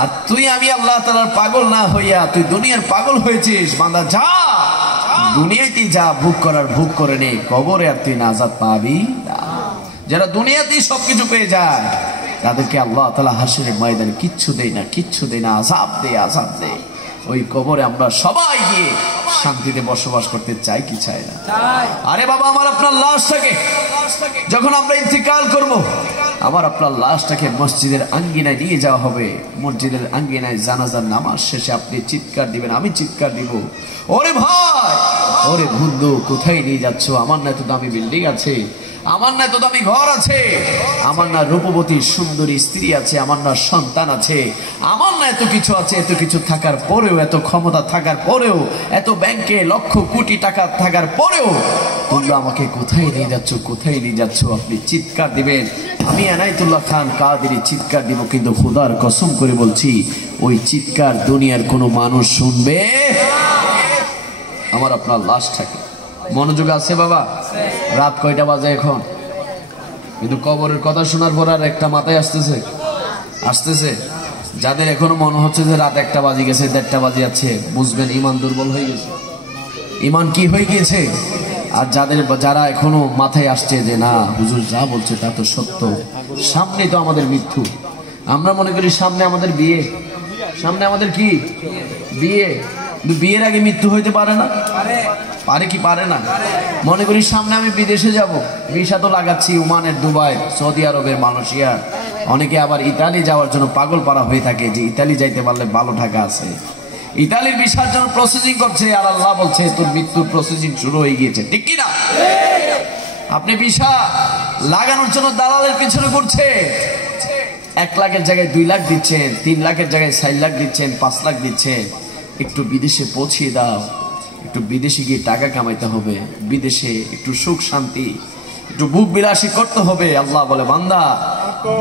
আর তুই আমি আল্লাহ তাআলার পাগল না হইয়া তুই দুনিয়ার পাগল হয়েছিস। বান্দা যা দুনিয়াতে যা ভোগ করার ভোগ করে নে, কবরে আর তুই নাজাত পাবি না। যারা দুনিয়াতেই সবকিছু পেয়ে যায় তাদেরকে আল্লাহ তাআলা হাসরের ময়দানে কিচ্ছু দেয় না, কিচ্ছু দেয় না, আযাব দেয়, আযাব দেয়। ওই কবরে আমরা সবাই গিয়ে শান্তিতে বসবাস করতে চাই কি চাই না? আরে বাবা, আমার আপনার লাশটাকে যখন আমরা ইন্তিকাল করব, আমার আপনার লাশটাকে মসজিদের আঙ্গিনায় নিয়ে যাওয়া হবে। মসজিদের আঙ্গিনায় জানাজার নামাজ শেষে আপনি চিৎকার দিবেন, আমি চিৎকার দিব, ওরে ভাই, ওরে বন্ধু, কোথায় নিয়ে যাচ্ছ? আমার না এত দামি বিল্ডিং আছে, আমার না এত দামি ঘর আছে, আমার না রূপবতী সুন্দরী স্ত্রী আছে, আমার না সন্তান আছে, আমার না এত কিছু আছে। এত কিছু থাকার পরেও, এত ক্ষমতা থাকার পরেও, এত ব্যাংকে লক্ষ কোটি টাকা থাকার পরেও তোমরা আমাকে কোথায় নিয়ে যাচ্ছ, কোথায় নিয়ে যাচ্ছ? আপনি চিৎকার দিবেন। আমি এনায়েতুল্লাহ খান কাদেরী চিৎকার দিব, কিন্তু খোদার কসম করে বলছি ওই চিৎকার দুনিয়ার কোনো মানুষ শুনবে? আমার আপনার লাশটাকে মনোযোগ আছে বাবা? রাত কয়টা বাজে এখন? কিন্তু কবরের কথা শোনার পর আর একটা মাথায় আসতেছে যাদের এখনো মনে হচ্ছে যে রাত 1টা বাজে গেছে, 1:30 বাজে যাচ্ছে, বুঝবেন ইমান দুর্বল হয়ে গেছে। ইমান কি হয়ে গিয়েছে? আর যারা এখনো মাথায় আসছে যে না হুজুর যা বলছে তা তো সত্য, সামনে তো আমাদের মৃত্যু, আমরা মনে করি সামনে আমাদের বিয়ে, সামনে আমাদের কি বিয়ে, বিয়ের আগে মৃত্যু হইতে পারে না? পারে কি পারে না? মনে করি সামনে আমি বিদেশে যাব, ভিসা তো লাগাচ্ছি ওমানের, দুবাই, সৌদি আরবের, মালয়েশিয়া, অনেকে আবার ইতালি যাওয়ার জন্য পাগল পারা হয়ে থাকে যে ইতালি যাইতে পারলে ভালো টাকা আছে, ইতালির ভিসার জন্য প্রসেসিং করছে। আর আল্লাহ বলছে তোর মৃত্যুর প্রসেসিং শুরু হয়ে গিয়েছে, ঠিক কি না? আপনি ভিসা লাগানোর জন্য দালালের পিছনে ঘুরছে, 1 লাখের জায়গায় 2 লাখ দিচ্ছেন, 3 লাখের জায়গায় 4 লাখ দিচ্ছেন, 5 লাখ দিচ্ছেন। একটু বিদেশে পৌঁছিয়ে দাও, একটু বিদেশে গিয়ে টাকা কামাইতে হবে, বিদেশে একটু সুখ শান্তি, একটু বুক বিলাসী করতে হবে। আল্লাহ বলে বান্দা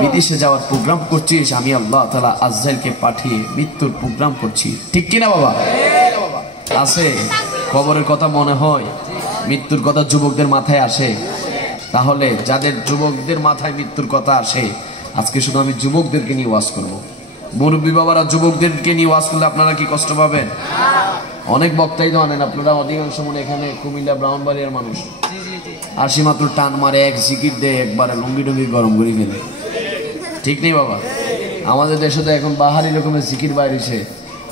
বিদেশে যাওয়ার প্রোগ্রাম করছিস, আমি আল্লাহ তাআলা আজরাইলকে পাঠিয়ে মৃত্যুর প্রোগ্রাম করছি, ঠিক কিনা বাবা? আছে কবরের কথা মনে হয়, মৃত্যুর কথা যুবকদের মাথায় আসে। তাহলে যাদের যুবকদের মাথায় মৃত্যুর কথা আসে, আজকে শুধু আমি যুবকদেরকে নিয়ে ওয়াজ করব। মুরব্বী বাবারা যুবকদেরকে নিয়ে ওয়াজ করলে আপনারা কি কষ্ট পাবেন? অনেক বক্তাই তো আনেন আপনারা, অধিকাংশ মনে এখানে কুমিল্লা ব্রাহ্মণবাড়িয়ার মানুষ, আসি মাত্র টান মারে, এক জিকির দেয়, একবারে লুঙ্গি টুঙ্গি গরম করে ফেলে, ঠিক নেই বাবা? আমাদের দেশে তো এখন বাহারি রকমের জিকির বাইরেছে।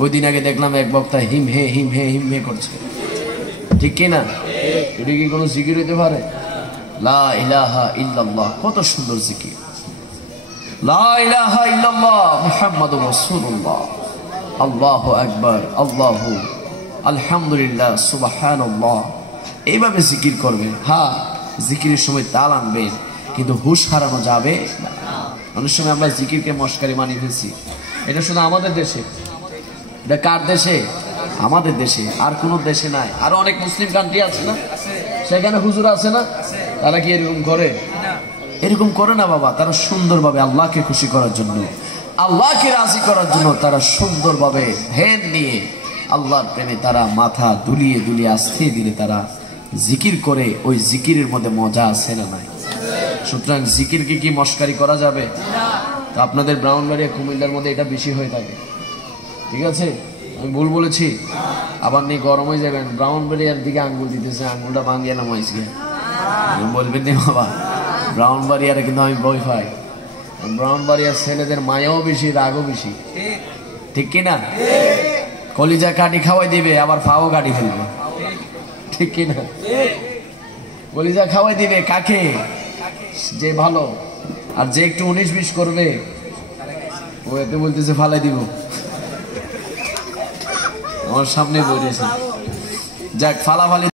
ওই দিন আগে দেখলাম এক বক্তা হিম হে হিম হে হিম হে করছে, ঠিক কিনা? এটা কি কোনো জিকির হইতে পারে? লা ইলাহা ইল্লাল্লাহ, কত সুন্দর জিকির, লা ইলাহা ইল্লাল্লাহ মুহাম্মাদুর রাসূলুল্লাহ, আল্লাহু আকবার, আল্লাহু আলহামদুলিল্লাহ, সুবহানাল্লাহ, এইভাবে জিকির করবেন। হ্যাঁ, জিকিরের সময় তাল আনবেন, কিন্তু হুশ হারানো যাবে না। অনেক সময় আমরা জিকিরকে মশকারি মানিয়ে ফেলছি। এটা শুধু আমাদের দেশে, এটা কার দেশে? আমাদের দেশে, আর কোনো দেশে নাই। আরো অনেক মুসলিম কান্ট্রি আছে না, সেখানে হুজুর আছে না, তারা কি এরকম করে? এরকম করে না বাবা। তারা সুন্দরভাবে আল্লাহকে খুশি করার জন্য, আল্লাহকে রাজি করার জন্য তারা সুন্দরভাবে ধ্যান নিয়ে আল্লাহর প্রেমে তারা মাথা দুলিয়ে দুলিয়ে আস্তে দিলে তারা জিকির করে। ওই জিকিরের মধ্যে মজা আছে না নাই? সুতরাং জিকিরকে কি মশকারি করা যাবে? তো আপনাদের ব্রাহ্মণবাড়িয়া কুমিল্লার মধ্যে এটা বেশি হয়ে থাকে, ঠিক আছে? আমি ভুল বলেছি? আবার নিয়ে গরম হয়ে যাবেন, ব্রাহ্মণবাড়িয়ার দিকে আঙ্গুল দিতেছে, আঙ্গুলটা ভাঙিয়ে নামাইছি, বলবেন না বাবা। ব্রাহ্মণবাড়িয়ারে কিন্তু আমি ভয় পাই, ব্রাহ্মণবাড়িয়ার ছেলেদের মায়াও বেশি, রাগও বেশি, ঠিক কিনা? কলিজা কাটি খাওয়াই দিবে, আবার পাও কাটি ফেলবে, ঠিক কিনা? কলিজা খাওয়াই দিবে কাকে? যে ভালো, আর যে একটু 19-20 করবে ও এতে বলতেছে ফালাই দিব। আমার সামনে বলেছে, যাক ফালাফালি